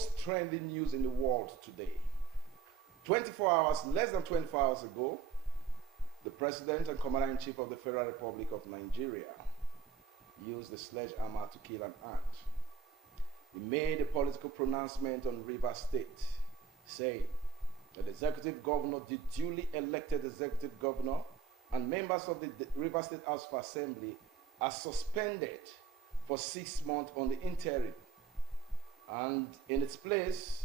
most trending news in the world today. 24 hours, less than 24 hours ago, the President and Commander-in-Chief of the Federal Republic of Nigeria used a sledgehammer to kill an ant. He made a political pronouncement on Rivers State, saying that the executive governor, the duly elected executive governor, and members of the Rivers State House of Assembly are suspended for 6 months on the interim. And in its place,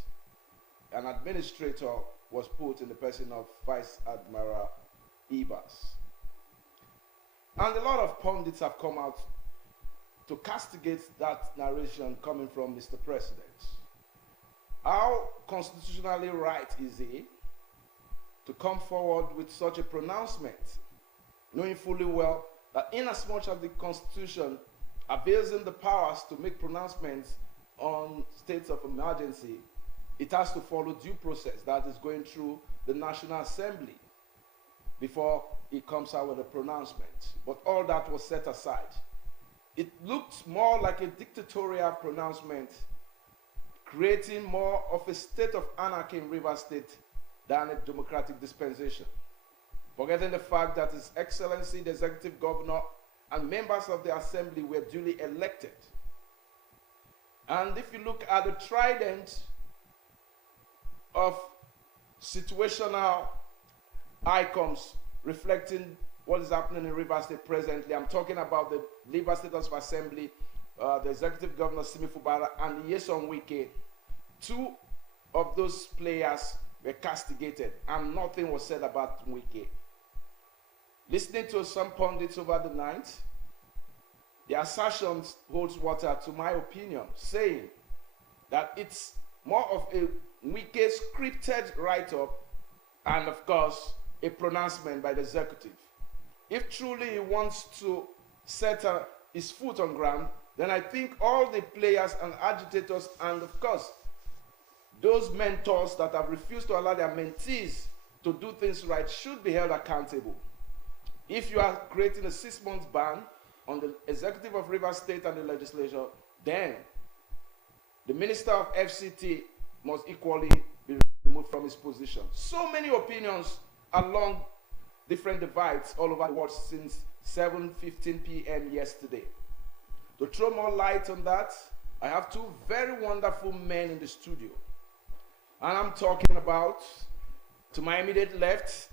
an administrator was put in the person of Vice Admiral Ibas. And a lot of pundits have come out to castigate that narration coming from Mr. President. How constitutionally right is he to come forward with such a pronouncement, knowing fully well that inasmuch as the Constitution avails him the powers to make pronouncements on states of emergency, it has to follow due process that is going through the National Assembly before he comes out with a pronouncement. But all that was set aside. It looked more like a dictatorial pronouncement, creating more of a state of anarchy in Rivers State than a democratic dispensation. Forgetting the fact that His Excellency, the Executive Governor, and members of the Assembly were duly elected. And if you look at the trident of situational icons reflecting what is happening in Rivers State presently, I'm talking about the Rivers State House of Assembly, the Executive Governor Simi Fubara, and Nyesom Wike. Two of those players were castigated, and nothing was said about Wike. Listening to some pundits over the night, the assertions holds water to my opinion, saying that it's more of a Wike scripted write-up and, of course, a pronouncement by the executive. If truly he wants to set his foot on ground, then I think all the players and agitators and, of course, those mentors that have refused to allow their mentees to do things right should be held accountable. If you are creating a 6-month ban on the executive of Rivers State and the legislature, then the Minister of FCT must equally be removed from his position. So many opinions along different divides all over the world since 7:15 p.m. yesterday. To throw more light on that, I have two very wonderful men in the studio. And I'm talking about, to my immediate left,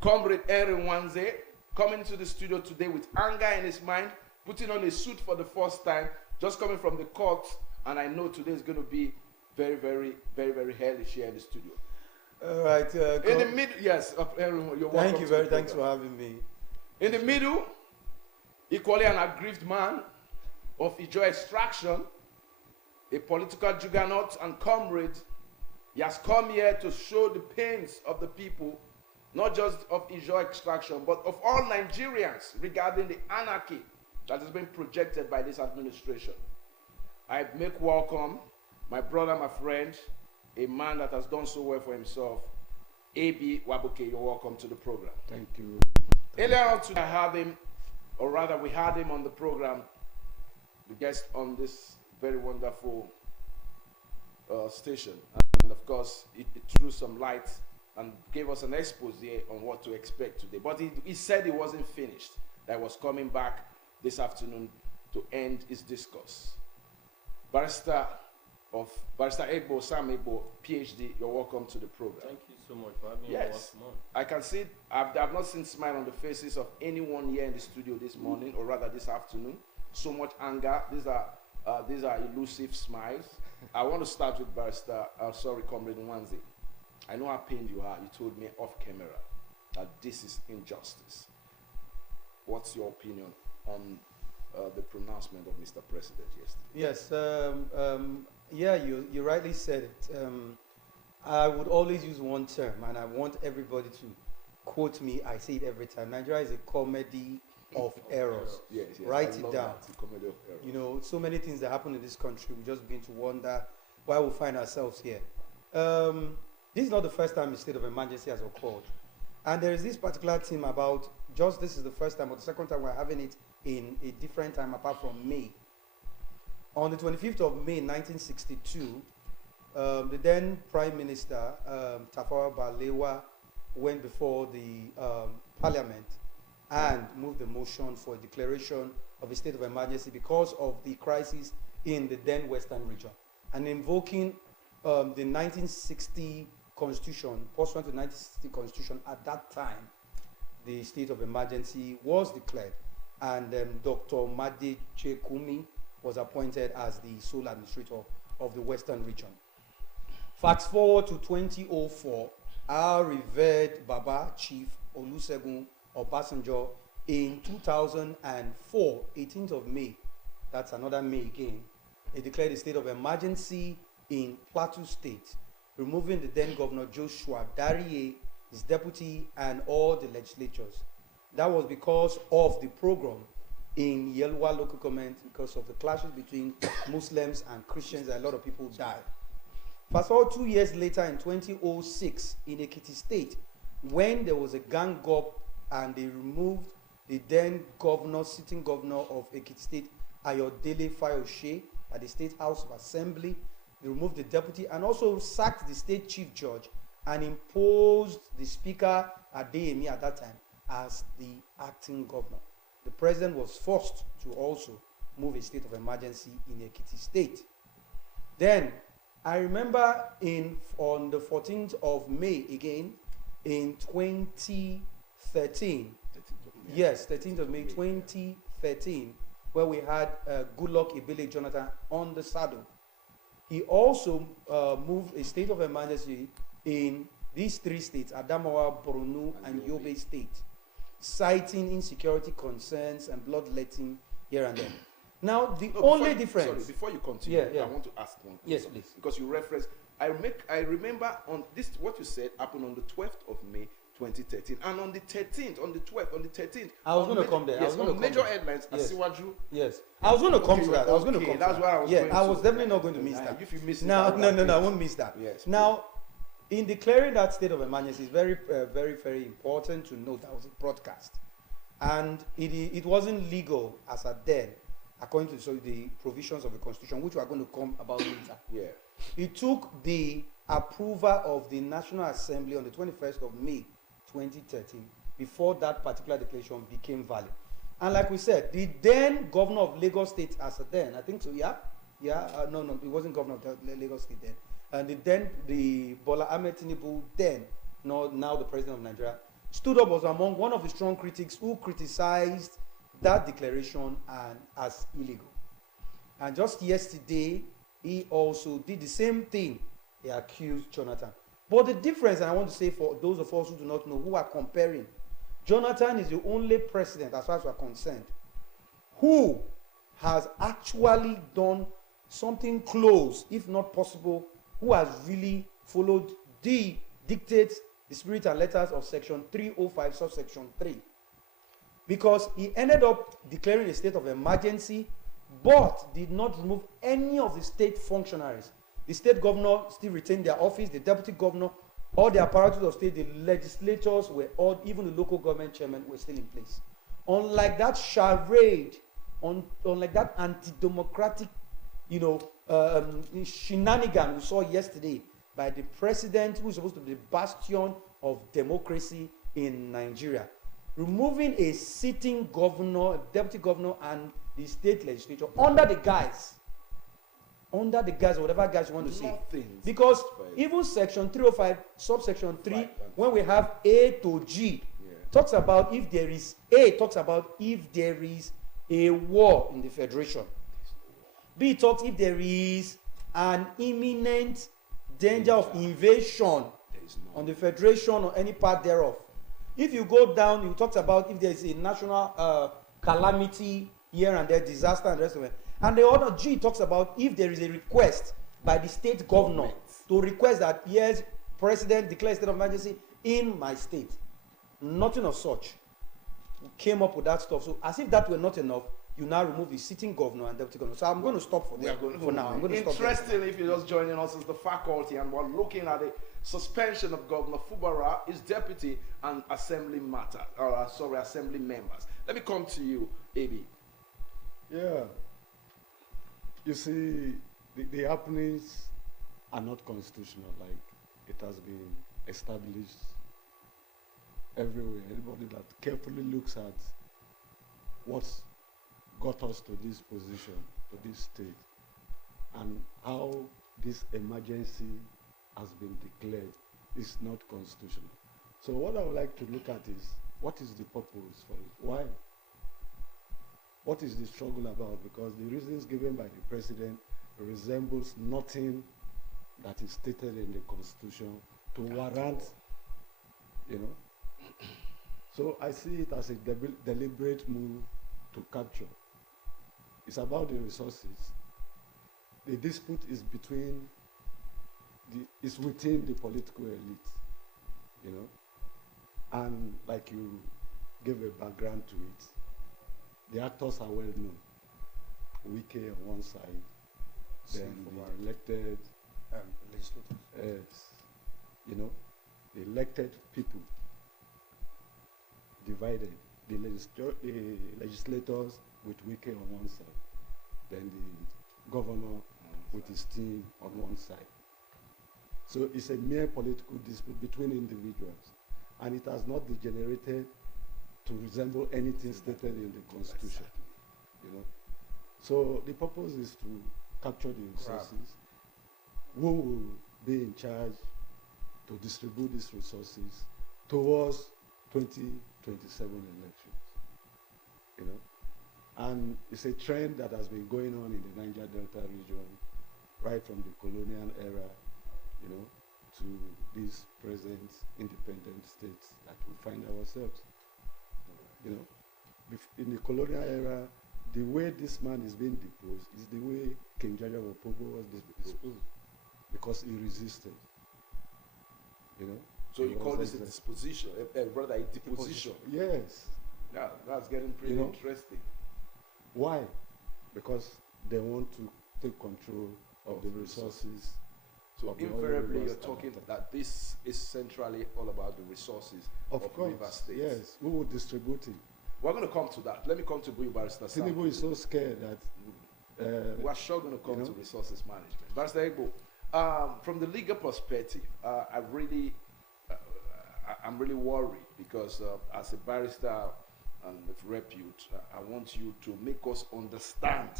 Comrade Henry Nwanze, coming to the studio today with anger in his mind, putting on a suit for the first time, just coming from the court, and I know today is going to be very, very, very, very hellish here in the studio. All right. In the middle, yes, Henry, you're welcome. Thank you very much. Thanks for having me. In the middle, equally an aggrieved man of Ijaw extraction, a political juggernaut and comrade. He has come here to show the pains of the people, not just of Ijaw extraction, but of all Nigerians regarding the anarchy that has been projected by this administration. I make welcome my brother, my friend, a man that has done so well for himself, A.B. Wabuke. You're welcome to the program. Thank you. Earlier on today, I had him, or rather we had him on the program, the guest on this very wonderful station. And of course, it threw some light and gave us an expose on what to expect today. But he said he wasn't finished, that he was coming back this afternoon to end his discourse. Barrister Egbo, Sam Egbo, PhD, you're welcome to the program. Thank you so much for having me. Yes, I can see, I've not seen smile on the faces of anyone here in the studio this morning, or rather this afternoon. So much anger. These are elusive smiles. I want to start with Comrade Nwanze. I know how pained you are. You told me off camera that this is injustice. What's your opinion on the pronouncement of Mr. President yesterday? Yes, yeah, you rightly said it. I would always use one term, and I want everybody to quote me. I say it every time. Nigeria is a comedy of errors. Yes, Write it down. That, comedy of errors. You know, so many things that happen in this country, we just begin to wonder why we find ourselves here. This is not the first time a state of emergency has occurred. And there is this particular theme about, just this is the first time, or the second time we're having it in a different time apart from May. On the 25th of May, 1962, the then Prime Minister, Tafawa Balewa, went before the Parliament and moved the motion for a declaration of a state of emergency because of the crisis in the then Western region, and invoking the 1960 Constitution, pursuant to the 1960 Constitution. At that time, the state of emergency was declared, and Dr. Made Chekumi was appointed as the sole administrator of the Western region. Fast forward to 2004, our revered Baba Chief Olusegun Obasanjo, in 2004, 18th of May, that's another May again, he declared a state of emergency in Plateau State, removing the then Governor Joshua Darie, his deputy, and all the legislatures. That was because of the program in Yelwa local government, because of the clashes between Muslims and Christians, and a lot of people died. Fast forward 2 years later, in 2006, in Ekiti State, when there was a gang up and they removed the then governor, sitting governor of Ekiti State, Ayodele Fayose, at the State House of Assembly. They removed the deputy and also sacked the state chief judge and imposed the speaker, Adeyemi, at that time, as the acting governor. The president was forced to also move a state of emergency in Ekiti State. Then, I remember on the 14th of May again, in 2013, yes, 13th of May 2013, where we had Goodluck Ebele Jonathan on the saddle. He also moved a state of emergency in these three states, Adamawa, Borno, and Yobe State, citing insecurity concerns and bloodletting here and there. Now, the only difference... Sorry, before you continue, I want to ask one question. Yes, please. Because you referenced... I remember on this, what you said happened on the 12th of May, 2013, and on the 13th, on the 12th, on the 13th, I was going to come there. Yes, on major headlines, yes. Asiwaju. Yes, I was going to come to that. I was going to come. That's why I was. Yeah, I was definitely not going to miss that. If you miss it, no, I won't miss that. Yes. Now, in declaring that state of emergency, it's very, very important to note that was a broadcast, and it wasn't legal as at then, according to the provisions of the Constitution, which we are going to come about later. Yeah. It took the approval of the National Assembly on the 21st of May 2013 before that particular declaration became valid. And like we said, the then governor of Lagos State as a then, I think so, no, it wasn't governor of Lagos State then. And the Bola Ahmed Tinubu then, now the president of Nigeria, stood up, was among one of the strong critics who criticized that declaration as illegal. And just yesterday, he also did the same thing. He accused Jonathan. But the difference, and I want to say for those of us who do not know, who are comparing, Jonathan is the only president, as far as we are concerned, who has actually done something close, if not possible, who has really followed the dictates, the spirit and letters of Section 305, subsection 3. Because he ended up declaring a state of emergency, but did not remove any of the state functionaries. The state governor still retained their office, the deputy governor, all the apparatus of state, the legislators were all, even the local government chairmen were still in place. Unlike that charade, unlike that anti-democratic, shenanigan we saw yesterday by the president, who is supposed to be the bastion of democracy in Nigeria, removing a sitting governor, a deputy governor, and the state legislature under the guise, or whatever guise you want to say. Because even Section 305, subsection 3, when we have A to G, talks about if there is a war in the federation. B talks if there is an imminent danger of invasion on the federation or any part thereof. If you go down, it talks about if there is a national calamity here and there, disaster and the rest of it. And the other G talks about if there is a request by the state governor to request that, yes, president declare state of emergency in my state. Nothing of such. We came up with that stuff. So as if that were not enough, you now remove the sitting governor and deputy governor. So I'm going to stop for now. I'm going to stop. Interestingly, if you're just joining us, it's the faculty, and we're looking at the suspension of Governor Fubara, his deputy, and assembly members. Let me come to you, AB. Yeah. You see, the happenings are not constitutional, like it has been established everywhere. Anybody that carefully looks at what's got us to this position, to this state, and how this emergency has been declared is not constitutional. So what I would like to look at is, what is the purpose for it? Why? What is the struggle about? Because the reasons given by the president resembles nothing that is stated in the Constitution to warrant, you know. So I see it as a deliberate move to capture. It's about the resources. The dispute is is within the political elite, you know. And like you gave a background to it, the actors are well known. Wike on one side, then the elected legislators, you know, the elected people divided. The legislators with Wike on one side, then the governor with his team on one side. So it's a mere political dispute between individuals, and it has not degenerated to resemble anything stated in the Constitution, you know. So the purpose is to capture the resources. Who will be in charge to distribute these resources towards 2027 elections, you know. And it's a trend that has been going on in the Niger Delta region, right from the colonial era, you know, to these present independent states that we find ourselves. You know, in the colonial era, the way this man is being deposed is the way King Jaja Wapobo was disposed, because he resisted. You know. So you call this a disposition, rather a deposition? Yes. Yeah, that's getting pretty interesting. Why? Because they want to take control of the resources. So invariably, you're talking that this is centrally all about the resources of River State. Yes, we will distribute it. We're going to come to that. Let me come to Buyi Barrister Sam. Tinubu is so scared that we're sure going to come to resources management. Barrister Egbo, from the legal perspective, I'm really worried because as a barrister and of repute, I want you to make us understand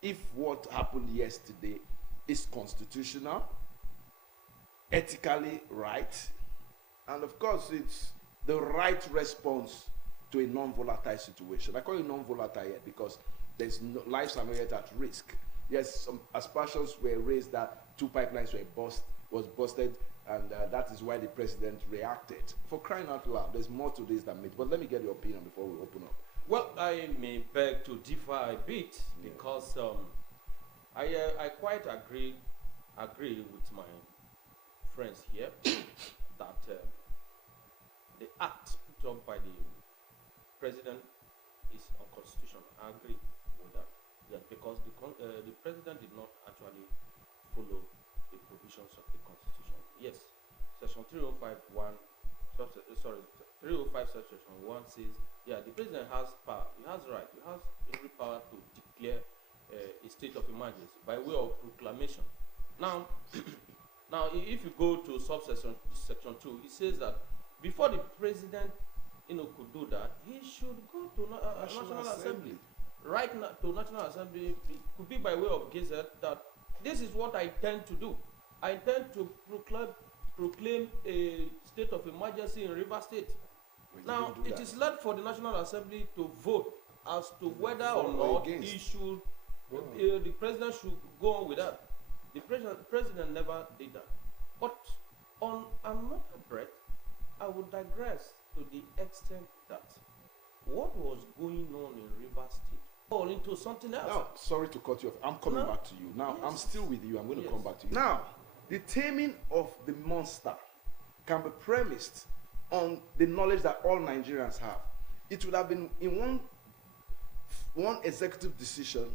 if what happened yesterday is constitutional, ethically right, and of course it's the right response to a non-volatile situation. I call it non-volatile yet because there's no, lives are not yet at risk. Yes, some aspersions were raised that 2 pipelines was busted, and that is why the president reacted. For crying out loud, there's more to this than me. But let me get your opinion before we open up. Well, I may beg to differ a bit because I quite agree with my friends here that the act put up by the president is unconstitutional. I agree with that. Yes, because the president did not actually follow the provisions of the Constitution. Yes, Section 305(1), 305 Section 1 says, yeah, the president has power. He has right. He has every power to declare a state of emergency by way of proclamation. Now, if you go to subsection Section 2, it says that before the president, could do that, he should go to National Assembly. Right now, to National Assembly, it could be by way of gazette that this is what I intend to do. I intend to proclaim a state of emergency in River State. Now, it is left for the National Assembly to vote as to whether or not he should, the president should go on with that. The president never did that. But on another breath, I would digress to the extent that what was going on in River State fall into something else. Now, sorry to cut you off. I'm coming back to you. Now, I'm still with you. I'm going to come back to you. Now, the taming of the monster can be premised on the knowledge that all Nigerians have. It would have been in one executive decision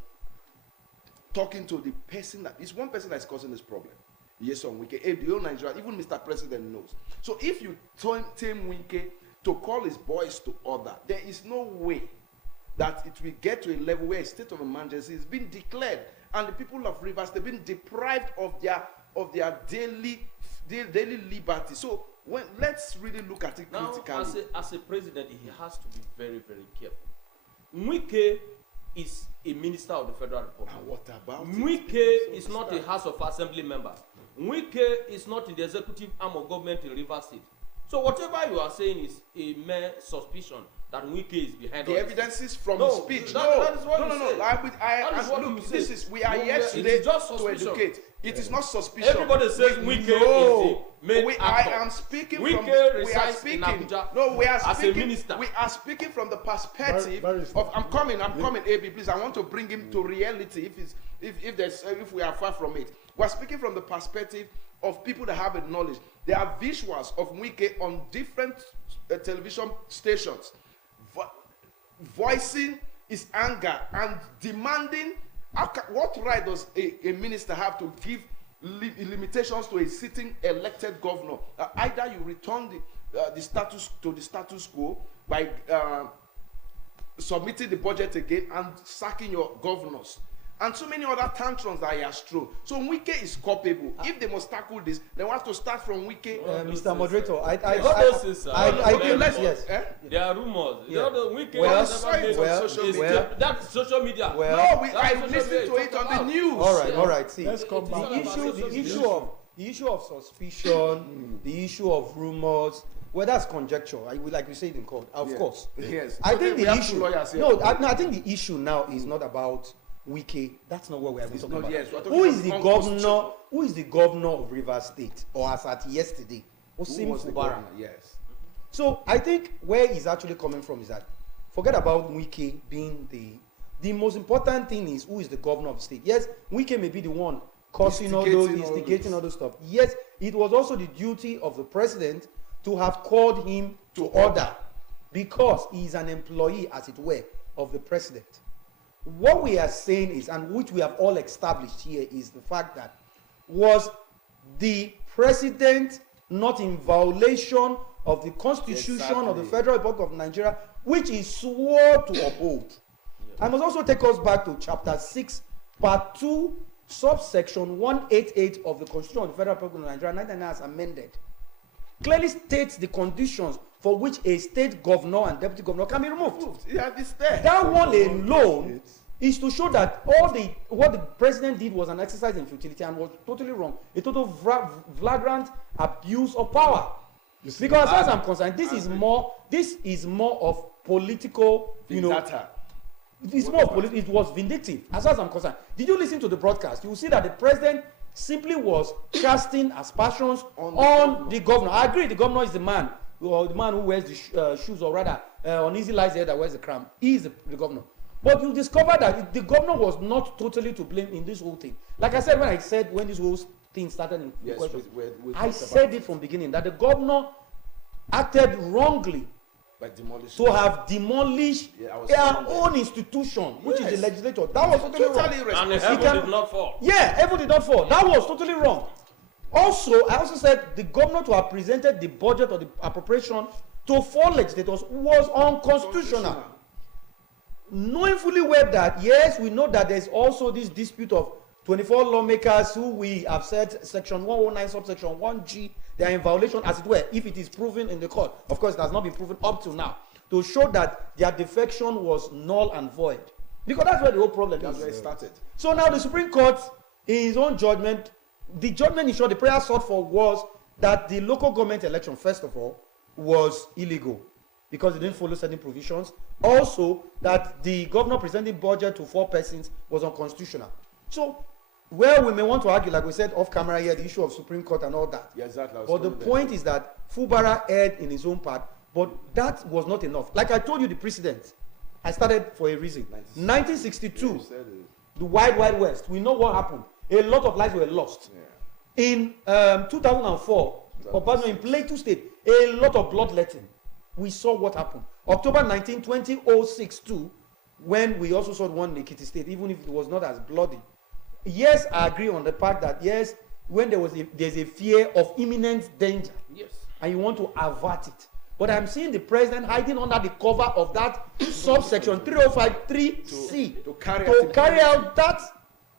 talking to the person that is one person that is causing this problem. Yes, on Wike. The whole Nigeria, even Mr. President knows. So if you tame Wike to call his boys to order, there is no way that it will get to a level where a state of emergency is being declared and the people of Rivers, they've been deprived of their of their daily liberty. So let's really look at it Now, critically. as a president, he has to be very, very careful. Wike is a minister of the Federal Republic. And what about Wike is not a House of Assembly member. Wike is not in the executive arm of government in Rivers State. So whatever you are saying is a mere suspicion that Wike is behind the all this. evidences from No, his speech? that is what you say. I That is what look, you this say. is, we are No, here it today is just to suspicion. educate. It is not suspicion. Everybody says Wike is No. the main I actor. am speaking Wike from we are resides in speaking. Abuja No, we are as a speaking. minister. We are speaking from the perspective Barrister. of. I'm coming, AB. Please, I want to bring him to reality. If we are far from it, we are speaking from the perspective of people that have a knowledge. There are visuals of Wike on different television stations, voicing his anger and demanding. What right does a minister have to give limitations to a sitting elected governor? Either you return the status quo by submitting the budget again and sacking your governors, and so many other tantrums that he has thrown. So Wike is culpable. If they must tackle this, they want to start from Wike. Mr. Moderator, I let's- think yes. There are rumors. Yeah. Wike Well, has never been- well, social is media. the- that's social media. Well, No, That's I social listened media to it's it on the about. news. all right. See, Let's come back. the issue of suspicion, the issue of rumors. Well, that's conjecture. Like we said in court, of Yeah. course. Yes. I So think we the have issue. two lawyers here. No, I think the issue now is not about Wike. That's not what we are talking not, about. yes, we're talking Who is about the unconstitutional. governor? Who is the governor of Rivers State, or as at yesterday, Who Osim was the Fubara? governor? Yes. So I think where he's actually coming from is that forget about Wike being the most important thing is who is the governor of the state. Yes, Wike may be the one causing instigating all those stuff. Yes, it was also the duty of the president to have called him to order because he is an employee, as it were, of the president. What we are saying is, and which we have all established here, is the fact that was the president not in violation of the constitution of the Exactly. Federal Republic of Nigeria, which he swore to uphold. I must also take us back to chapter 6, part 2, subsection 188 of the Constitution of the Federal Republic of Nigeria, 1999 as amended. Clearly states the conditions for which a state governor and deputy governor can be removed. Yeah, it's there. That one alone is to show that what the president did was an exercise in futility and was totally wrong. A total flagrant abuse of power. Because as far as I'm concerned, this is more of political, Data. it's more political. It was vindictive. As far as I'm concerned, did you listen to the broadcast? You will see that the president simply was casting aspersions on the governor. I agree, the governor is the man, or the man who wears the shoes, or rather, uneasy lies there that wears the crown. He is the governor. But you discover that the governor was not totally to blame in this whole thing. Like I said when this whole thing started in Yes, question, we I talked said about it from beginning that the governor acted wrongly by demolishing. to have demolished Yeah, I was their saying that. own institution, which is the Yes. legislature. That was totally wrong. Totally And responsible. heaven can- did not fall. Yeah, heaven did not fall. That was totally wrong. Also, I also said the governor to have presented the budget or the appropriation to four legislators was unconstitutional. Knowing fully well that, yes, we know that there's also this dispute of 24 lawmakers who we have said section 109 subsection 1G, they are in violation, as it were, if it is proven in the court. Of course, it has not been proven up to now, to show that their defection was null and void. Because that's where the whole problem That's is. where it started. So now the Supreme Court, in his own judgment, the judgment in short, the prayer sought for was that the local government election, first of all, was illegal because it didn't follow certain provisions. Also, that the governor presenting budget to 4 persons was unconstitutional. So, where we may want to argue, like we said off camera here, the issue of Supreme Court and all that. Yeah, exactly. I was But the coming there. point is that Fubara erred in his own part, but that was not enough. Like I told you, the precedent, I started for a reason. 1962, You said it. the Wild West, we know what happened. A lot of lives were lost. Yeah. In 2004, Obasanjo in Plateau State, a lot of bloodletting. We saw what happened. October 19, 2006 too, when we also saw one in Ekiti State, even if it was not as bloody. Yes, I agree on the part that yes, when there's a fear of imminent danger, Yes. and you want to avert it. But I'm seeing the president hiding under the cover of that subsection 3053C to carry out that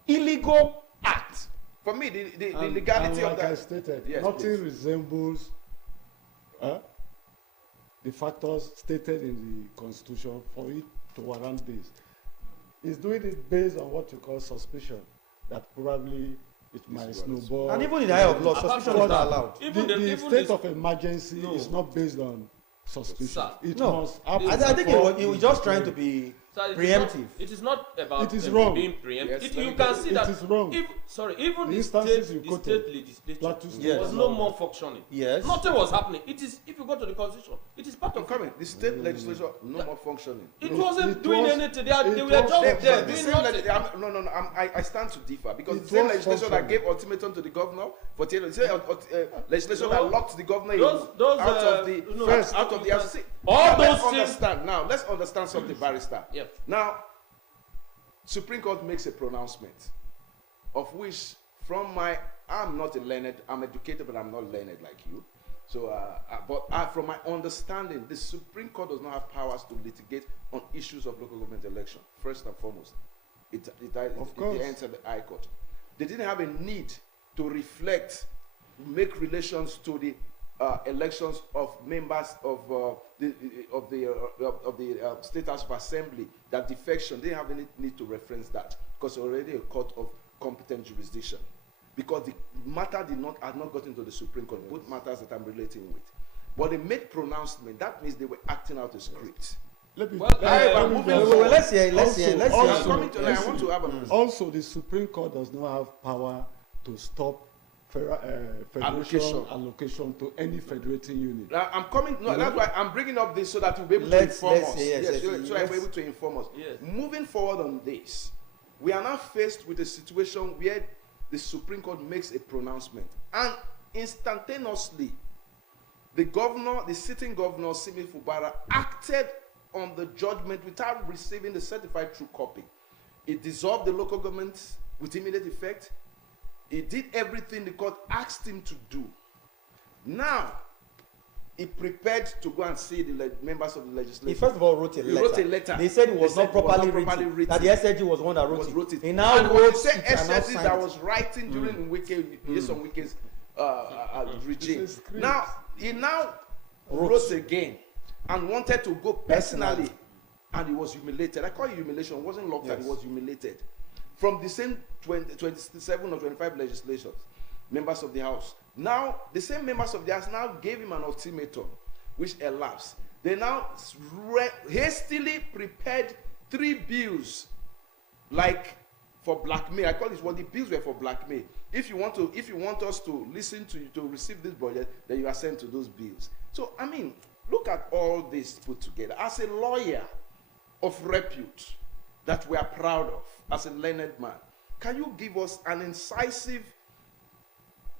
illegal act. For me, the And legality of like I that. stated, Yes, nothing please. resembles the factors stated in the Constitution for it to warrant this. It's doing it based on what you call suspicion, that probably it might is what it's- snowball. And even in the eye of law, Apart suspicion from is not that, allowed. The, Even the, the even state the, of emergency No. is not based on suspicion. Sir. It No. must I, happen I think he before was just trying to be sir, preemptive. It is not about It is wrong. being preemptive. Yes, It, let you me can tell see you. that. It is wrong. Even The the instances state, you the quoted, state legislature Plateau State Yes. was and no all more that. functioning. Yes. Nothing was happening. It is, if you go to the constitution, it is part I'm of coming. The state legislature no more functioning. it. No, wasn't it doing was- anything. They it were was just functioning. there The doing same nothing. I stand to differ because It the same was legislation that functioning. gave ultimatum to the governor for the same legislation No. that locked the governor Those, out of the no, first you out of the can- assembly. all Now, those let's things- understand now. Let's understand something, barrister. Yeah. Now, Supreme Court makes a pronouncement, of which I'm not a learned, I'm educated, but I'm not learned like you. So, from my understanding, the Supreme Court does not have powers to litigate on issues of local government election. First and foremost, it course. entered the High Court. They didn't have a need to make relations to the elections of members of the State House of Assembly. That defection, they didn't have any need to reference that because already a court of competent jurisdiction. Because the matter had not gotten to the Supreme Court, both matters that I'm relating with. But they made pronouncement. That means they were acting out a script. Let me, Well, let me- however, let me moving just- forward- Let's hear. I'm Also- coming to that. I want to have a Also, the Supreme Court does not have power to stop federation allocation to any federating unit. Now, I'm coming. No, that's why I'm bringing up this so that you'll be able Let's- to inform let's- us. yes, so yes. I'll be able to inform us. Yes. Moving forward on this, we are now faced with a situation where the Supreme Court makes a pronouncement, and instantaneously, the sitting governor Simi Fubara, acted on the judgment without receiving the certified true copy. It dissolved the local government with immediate effect. He did everything the court asked him to do. Now, he prepared to go and see the members of the He legislature. first of all wrote a He letter. wrote a letter. They said it was They not said it was properly, not properly written. That the SSG was one that wrote it. He now and wrote the same it and now SSG signed that it. was writing during Yeson Wike's regime. It's a script. Now, he now wrote again and wanted to go personally, and he was humiliated. I call it humiliation. It wasn't locked out, he was humiliated. From the same 27 or 25 legislators, members of the House. Now, the same members of the House now gave him an ultimatum, which elapsed. They now hastily prepared 3 bills, like for blackmail. I call this what the bills were for blackmail. If you want us to listen to receive this budget, then you are sent to those bills. So I mean, look at all this put together. As a lawyer of repute that we are proud of, as a learned man, can you give us an incisive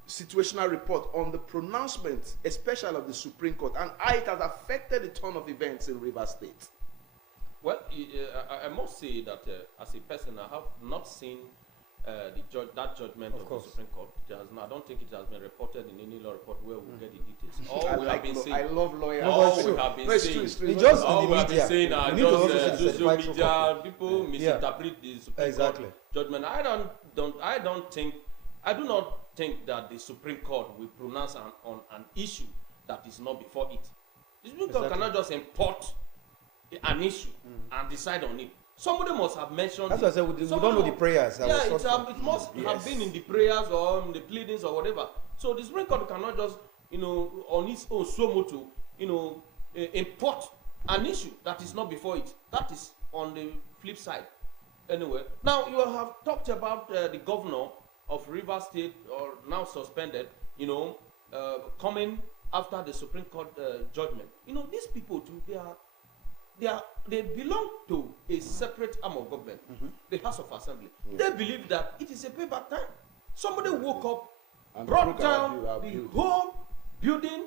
situational report on the pronouncement, especially of the Supreme Court, and how it has affected the turn of events in Rivers State? Well, I must say that as a person, I have not seen that judgment of the Supreme Court. I don't think it has been reported in any law report where we get the details. All we have been saying, I love lawyers. all it's we true. have been No, it's saying, true, it's true. It's just all in we the have been media. saying are You need to also see just the social certified true media. copy. People misinterpret the Supreme Exactly. Court judgment. I do not think that the Supreme Court will pronounce on an issue that is not before it. The Supreme Court Exactly. cannot just import an issue and decide on it. Somebody must have mentioned That's it. why I said we don't Someone know the prayers. that Yeah, was sought for. it must have Yes. been in the prayers or in the pleadings or whatever. So the Supreme Court cannot just, on its own suo motu, import an issue that is not before it. That is on the flip side. Anyway, now you have talked about the governor of Rivers State, or now suspended, coming after the Supreme Court judgment. These people too, they belong to a separate arm of government, the House of Assembly. They believe that it is a payback time. Somebody woke up, And brought broke our down our the building. whole building,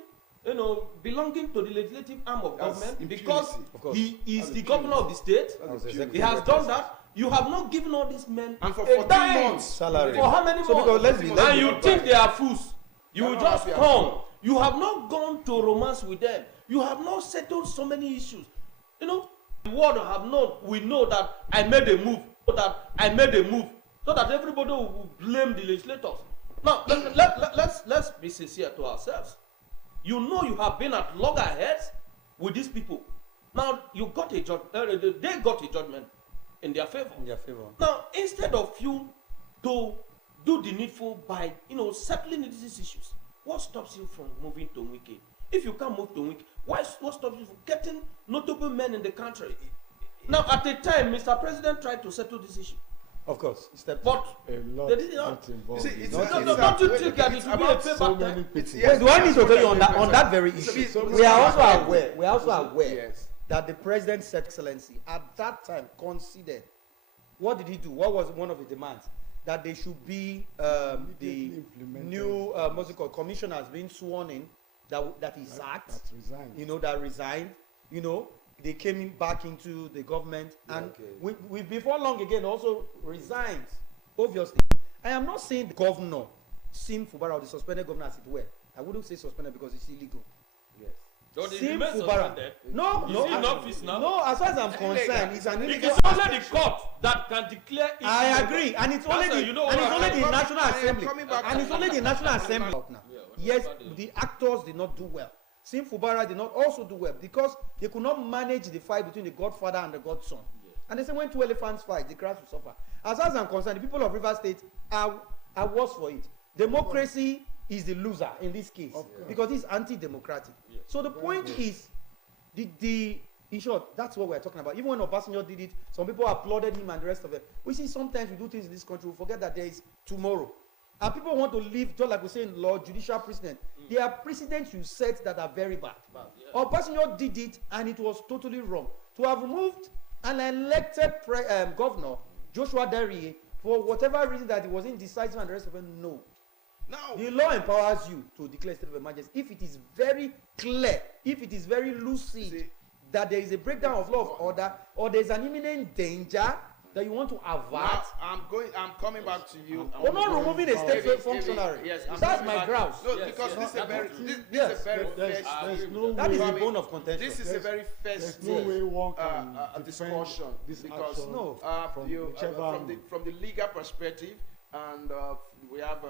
belonging to the legislative arm of That's government, impunity. because Of course. he is That's the impunity. governor of the state. That was He exactly He has what done I said. that. You have not given all these men And for a 14 dime. months. Salary. For how many So months? because let's be And And you Let's think be- they are fools. You They're will not just happy at come. all. You have not gone to romance with them. You have not settled so many issues. The world we know that I made a move, so that everybody will blame the legislators. Now, let's be sincere to ourselves. You know you have been at loggerheads with these people. Now, you got a judgment. They got a judgment in their favor. In their favor. Now, instead of you to do the needful by, settling these issues, what stops you from moving to Wike? If you can't move to Wike, what stops you from getting notable men in the country? Now, at the time, Mr. President tried to settle this issue. Of course, But A lot they did not. got involved. You see, in it's that. not- Don't you think that it will be a about So payback many time? people. Yes, Do I need to that's tell you what on that I on that very It's issue? a bit- We are also it's a- aware. We are also aware Yes. that the President's Excellency at that time considered. What did he do? What was one of the demands? That they should be the Immediately implemented. new what's it called, commissioners being sworn in that he sacked. That resigned. That resigned. They came back into the government, and okay. we before long again also resigned. Obviously, I am not saying the governor, Sim Fubara, or the suspended governor as it were. I wouldn't say suspended because it's illegal. Yes. So they Sim remain Fubara. suspended. No, Is no, he in office now? no. As far as I'm Illegal. concerned, it's an It illegal. is only the court that can declare. I illegal. agree, and it's That's only why the you know and what it's only I'm the coming- National I am Assembly, coming back and to it's only the National Assembly now. Yeah, Yes, whatever they- the actors did not do well. Sim Fubara did not also do well because they could not manage the fight between the godfather and the godson. And they say when two elephants fight, the crowd will suffer. As far as I'm concerned, the people of Rivers State are worse for it. Democracy is the loser in this case because it's anti-democratic. Yes. So the point is, in short, that's what we're talking about. Even when Obasanjo did it, some people applauded him and the rest of it. We see sometimes we do things in this country, we forget that there is tomorrow. And people want to live, just like we say in law, judicial precedent. There are precedents you set that are very bad. yeah. Obasanjo did it and it was totally wrong. To have removed an elected governor, Joshua Derry, for whatever reason that he was indecisive and the rest of it, no. Now, The law empowers you to declare state of emergency if it is very clear, if it is very lucid, See, that there is a breakdown of law of order or there is an imminent danger that you want to avert. now I'm coming back to you. We're not removing a state David, functionary. yes, I'm That's coming my back- grouse. No, Yes, because yes, this is a that's very, what this Yes. is a very There's first. no That is way, the bone of contention. This is a very first there's no way one can a defend discussion this because action No. from whichever from the legal perspective, and we have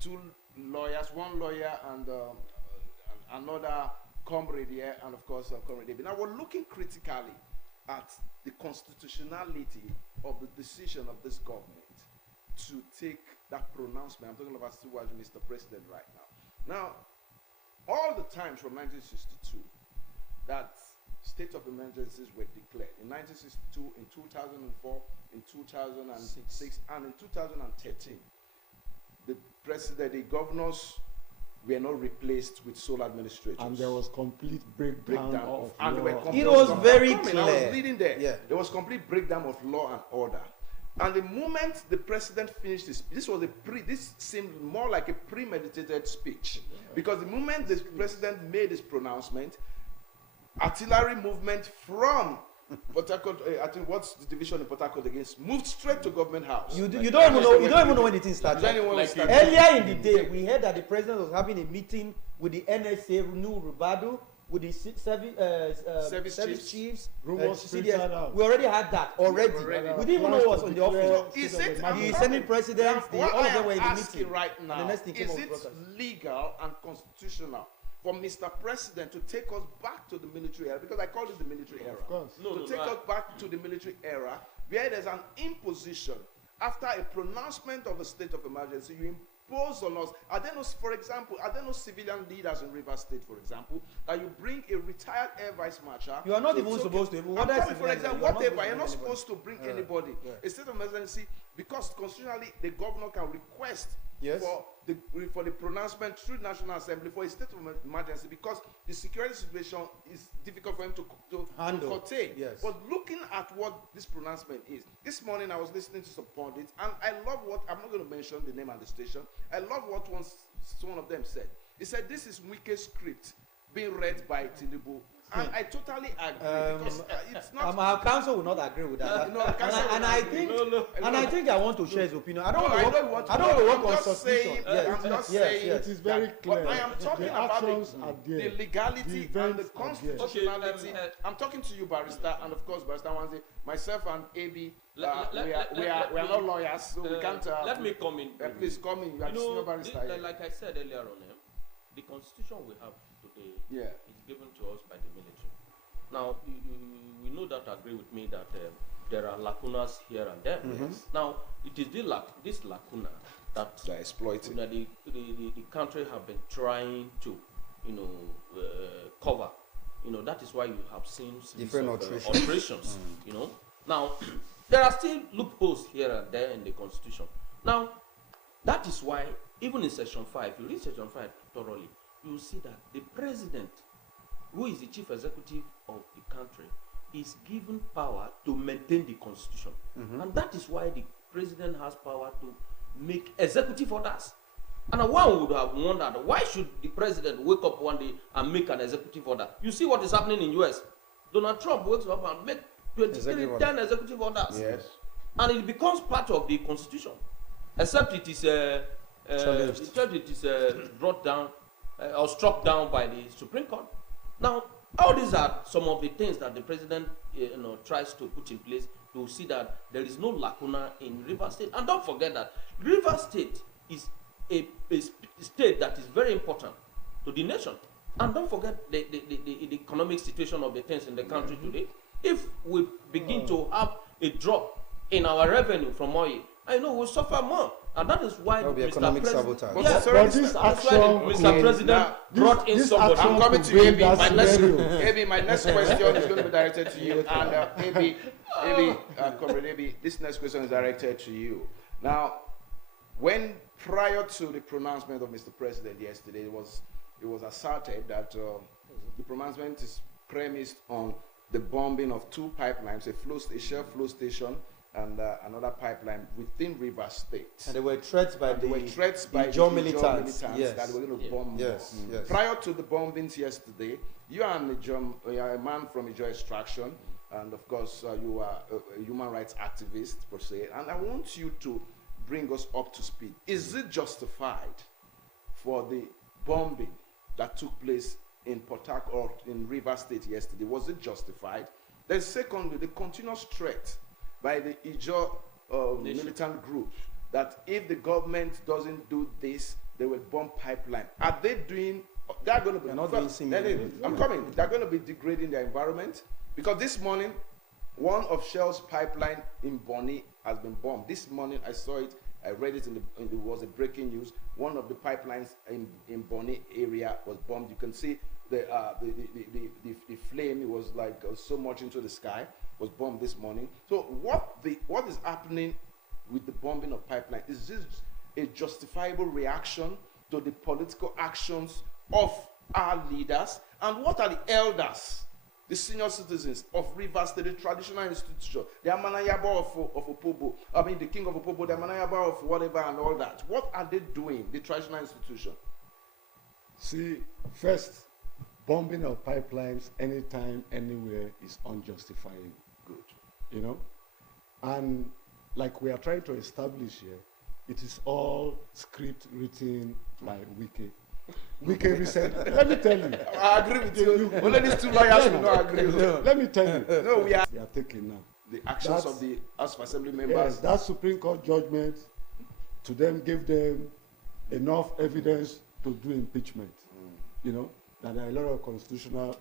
two lawyers, one lawyer and another comrade here, and of course comrade David. Now we're looking critically at the constitutionality of the decision of this government to take that pronouncement. I'm talking about still as Mr. President right now. Now, all the times from 1962 that state of emergencies were declared in 1962, in 2004, in 2006, and in 2013, the governors were not replaced with sole administrators. and there was complete breakdown, breakdown of and there were law. complete- It was very I was clear. leading there. Yeah. There was complete breakdown of law and order. And the moment the president finished this seemed more like a premeditated speech. Because the moment the president made his pronouncement, artillery movement from Port Harcourt, I think what's the division in Port Harcourt against, moved straight to government house. You don't even know when the thing Is started. anyone Like started? Earlier in the day, we heard that the president was having a meeting with the NSA, New Rubado, with the service chiefs. Rumors CDS. filtered out. We already had that already. Already. We didn't even know what was in the office. Is State of it emergency. The Senate president, what all of I them were in am the asking meeting. right And now, the next thing came is out it with protest. legal and constitutional for Mr. President to take us back to the military era? Because I call it the military era. Of course. To take us back to the military era, where there's an imposition after a pronouncement of a state of emergency, you impose on us. Are there no, for example, are there no civilian leaders in Rivers State, for example, that you bring a retired Air Vice Marshal? You are not to even take supposed to. I'm Whether it's coming, for civilian, example, you are not whatever, you're not supposed supposed to bring anybody. yeah. A state of emergency, because constitutionally the governor can request Yes. for the pronouncement through the National Assembly for a state of emergency because the security situation is difficult for him to Handle. contain. Yes. But looking at what this pronouncement is, this morning I was listening to some pundits, and I love what, I'm not going to mention the name and the station, I love what one of them said. He said, this is Wike's script being read by Tinubu And I totally agree because it's not. Our council will not agree with that. No, council and will I not think, No. and I think I want to share his opinion. I don't No, want to I work. know you want to I don't want to know. work on I'm just suspicion. saying- Yes, I'm just yes, saying- yes. It is very But clear. I am talking the about actions are the there. legality The and the events are there. constitutionality. Okay, I'm talking to you, Barrister, and of course, Barrister Wanze. Myself and AB, Let- we let are me- not lawyers, so we can't. Let me come in. Please come in. You are You senior know, barrister. here. like I said earlier on, the constitution we have today Yeah. is given to us by the military. Now, we know that agree with me that there are lacunas here and there. Now, it is this lacuna that They are exploiting. the country have been trying to, cover. That is why you have seen Different alterations. Now there are still loopholes here and there in the constitution. Now that is why even in section 5, you read section 5 thoroughly, you will see that the president, who is the chief executive of the country, is given power to maintain the constitution. And that is why the president has power to make executive orders. And one would have wondered, why should the president wake up one day and make an executive order? You see what is happening in US. Donald Trump wakes up and make 10 executive orders. Yes. And it becomes part of the constitution. Except it is brought down or struck down by the Supreme Court. Now, all these are some of the things that the president tries to put in place to see that there is no lacuna in Rivers State. And don't forget that Rivers State is a state that is very important to the nation. And don't forget the economic situation of the things in the country today. If we begin to have a drop in our revenue from oil, I know we'll suffer more. And that is why That will be Mr. economic President, sabotage. yes, But this that's why action Mr. could- President brought in this somebody. action I'm coming could to you, bring AB. that My next, scenario. AB, my next question is going to be directed to you. And AB, Comrade AB, this next question is directed to you. Now, when prior to the pronouncement of Mr. President yesterday, it was asserted that the pronouncement is premised on the bombing of two pipelines, a shell flow station and another pipeline within Rivers State. And they were threats by the Ijaw militants. Yes. that were going to bomb. Yes. Yes. Prior to the bombings yesterday, you are a man from Ijaw extraction, and of course you are a human rights activist per se. And I want you to bring us up to speed. Is it justified for the bombing that took place in Port Harcourt in Rivers State yesterday? Was it justified? Then secondly, the continuous threat by the Ijaw militant group that if the government doesn't do this, they will bomb pipeline. Are they doing? They're going to be. They're not doing similar. I'm coming. They're going to be degrading their environment because this morning, one of Shell's pipeline in Bonny has been bombed. This morning, I saw it. I read it it was a breaking news. One of the pipelines in Bonny area was bombed. You can see the flame. It was like so much into the sky. Was bombed this morning. So what is happening with the bombing of pipeline? Is this a justifiable reaction to the political actions of our leaders? And what are the elders, the senior citizens of Rivers State, the traditional institution, the Amanayaba of Opobo, the king of Opobo, the Amanayaba of whatever and all that? What are they doing, the traditional institution? See, first, bombing of pipelines anytime, anywhere is unjustifiable. Good. And like we are trying to establish here, it is all script written by Wike. Wike recently, let me tell you. I agree with you. Only these two lawyers will not agree. Let me tell you. No, we are taking now. the actions of the House of Assembly members. Yes, that Supreme Court judgment to them gave them enough evidence to do impeachment. That there are a lot of constitutional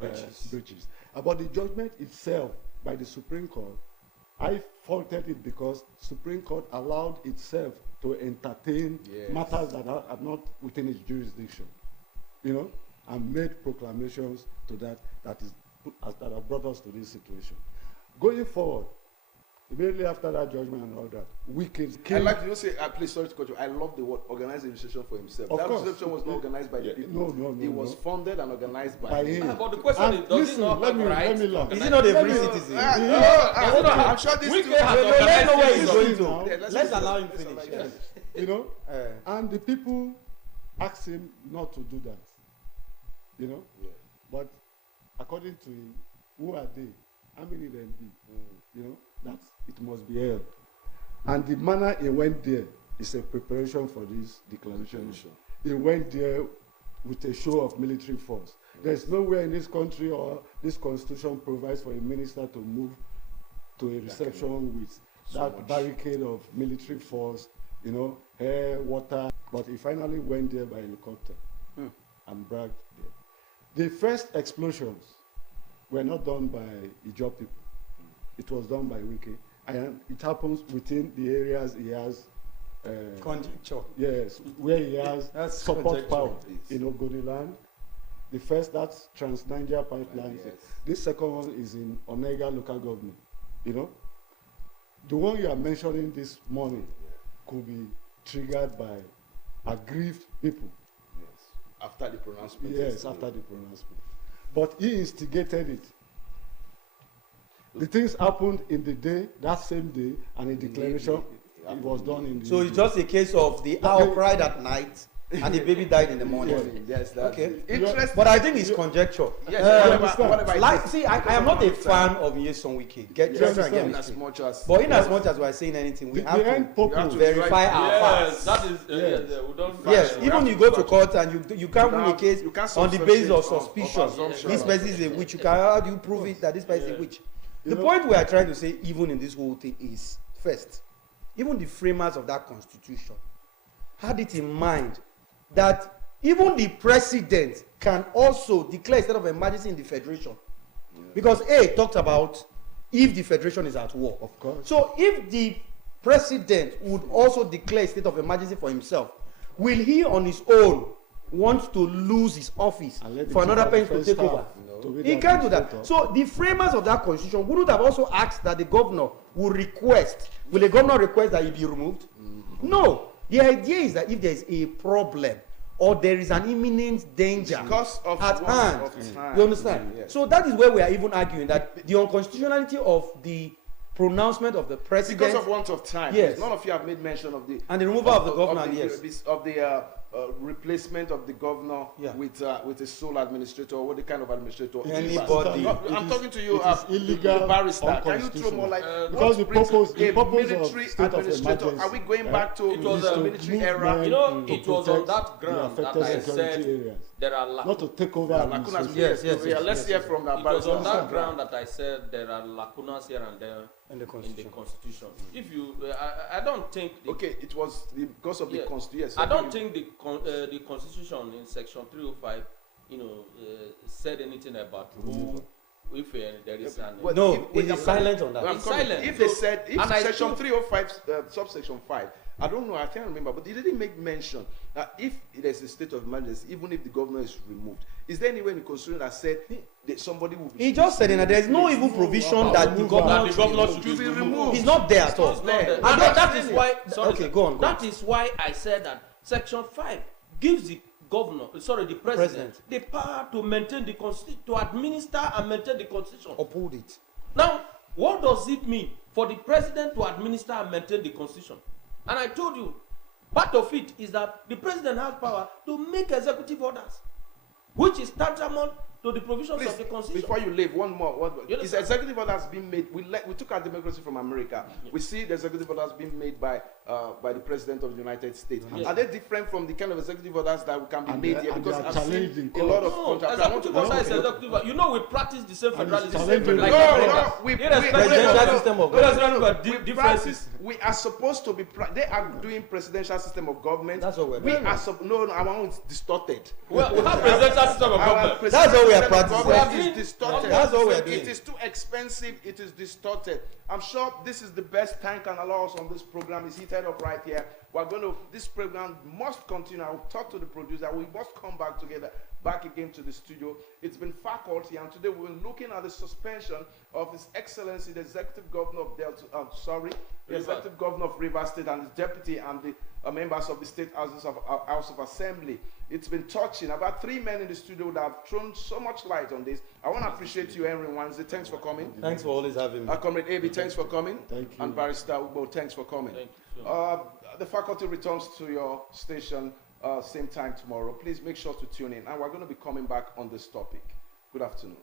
breaches. About the judgment itself by the Supreme Court, I faulted it because Supreme Court allowed itself to entertain matters that are not within its jurisdiction, and made proclamations to that that have brought us to this situation. Going forward, immediately after that judgment and all that, we can. I like to say, please, sorry to cut you. I love the word organized administration for himself. Of that course. administration was not organized by the people. No. It was funded and organized by him. But the question is, does he not have rights? Is he not a free citizen? I'm sure this Wike has Let's know where he's organized going Yeah, to. let's Let's listen. allow him Let's finish. allow him Yes. And the people asked him not to do that. But according to him, who are they? How many them be? You know, that it must be held. And the manner he went there is a preparation for this declaration. He went there with a show of military force. There's nowhere in this country or this constitution provides for a minister to move to a reception with that barricade of military force, you know, air, water. But he finally went there by helicopter and bragged there. The first explosions were not done by Ijaw people. It was done by Wike. And it happens within the areas he has Conjecture. yes, where he has That's support conjecture. power in Ogoniland. The first, that's Trans-Niger Pipeline. Yes. This second one is in Omega local government. You know, the one you are mentioning this morning could be triggered by aggrieved people. Yes. After the pronouncement. Yes, yesterday. after the pronouncement. But he instigated it. The things happened in the day, that same day, and in declaration, it was done in the So it's just a case of the owl cried at night and the baby died in the morning. Yes, that's Okay. it. Interesting. But I think it's conjecture. Yes, understand. whatever it Like, is. see, I am not a fan of Nyesom Wike. Get You try and understand? get in me as straight. much as. But in as much as we are saying anything, we the have end to purpose. verify our Yes, facts. that is, Yes. we don't. Yes, we even have you to go to start- court and you can't You win a can't- case you can't on the basis of substantiate suspicion. assumption. This person is a witch. You can, how do you prove it that this person is a witch? The point we are trying to say, even in this whole thing, is first, even the framers of that constitution had it in mind that even the president can also declare a state of emergency in the federation. Because A talked about if the federation is at war. Of course. So if the president would also declare a state of emergency for himself, will he on his own want to lose his office And let the for chief another of person to defense take staff, over? to be He the can't do that. administrator. So the framers of that constitution wouldn't have also asked that the governor would request. Will the governor request that he be removed? No. The idea is that if there is a problem or there is an imminent danger Because of at want hand, of time. you understand? Yes. So that is where we are even arguing that the unconstitutionality of the pronouncement of the president Because of want of time. Yes. None of you have made mention of the and the removal of the governor, yes. of the replacement of the governor Yeah. with a sole administrator or what the kind of administrator. Anybody. No, It I'm is- talking to you, it is illegal, the barrister. Can you throw unconstitutional. more light? Because What the brings purpose a of military state of administrator? emergency, Are we going right, back to It was the a military move era? men You know, to it was on protect that the ground that affected I security said areas. there are Not to take over Lacunas. administration. Yes, yes, Yeah, yes, let's yes, hear yes. from the It was on barrister. that ground that I said there are lacunas here and there in the in the constitution. constitution. If you, I don't think. Okay, it was because of the Yeah. constitution. I don't think the constitution in section 305, said anything about who, if there is an. Well, No, if- it is silent on that. I'm It's coming. silent. If they So- said, if and I section told- 305, subsection 5, I don't know, I can't remember, but they didn't make mention that if there's a state of emergency, even if the governor is removed, is there anywhere in the constitution that said that somebody will be. He just said that there is no even provision that the governor Should be removed. It's not there at all. It's not there. And And that's that is it. why. Sorry, Okay, sir. go on, go That on. is why I said that section 5 gives the governor, the president, the power to maintain the constitution, to administer and maintain the constitution. Uphold it. Now, what does it mean for the president to administer and maintain the constitution? And I told you, part of it is that the president has power to make executive orders, which is tantamount to the provisions Please, of the constitution. before you leave, one more. You Is understand? executive orders being made? We took our democracy from America. We see the executive orders being made by the president of the United States. Yes. Are they different from the kind of executive orders that can be And made they- here? and Because they are I've challenged seen in a lot of court. No, contracts. I want to executive order is know. executive order. You know, we practice the same And it's federalism. challenging. Like No, America. no, we Presidential system of government. we differences. practice. We are supposed to be. They are doing presidential system of government. That's what we're We doing. are. No, our own is distorted. We have presidential system of Our government. presidential That's what we are system of practicing. government We is are distorted. That's what we are doing. It is too expensive. It is distorted. I'm sure this is the best time can allow us on this program. It's heated up right here. We're going to. This program must continue. I will talk to the producer. We must come back together, back again to the studio. It's been faculty, and today we're looking at the suspension of His Excellency, the Executive Governor of the Executive Governor of Rivers State, and his deputy, and the members of the State House of Assembly. It's been touching. About 3 men in the studio that have thrown so much light on this. I want to appreciate you, Henry Wansley. Thanks for coming. Thanks for always having me. Comrade AB, thanks for coming. Thank you. And Barrister Ugbo, thanks for coming. Thank you so much. The faculty returns to your station same time tomorrow. Please make sure to tune in. And we're going to be coming back on this topic. Good afternoon.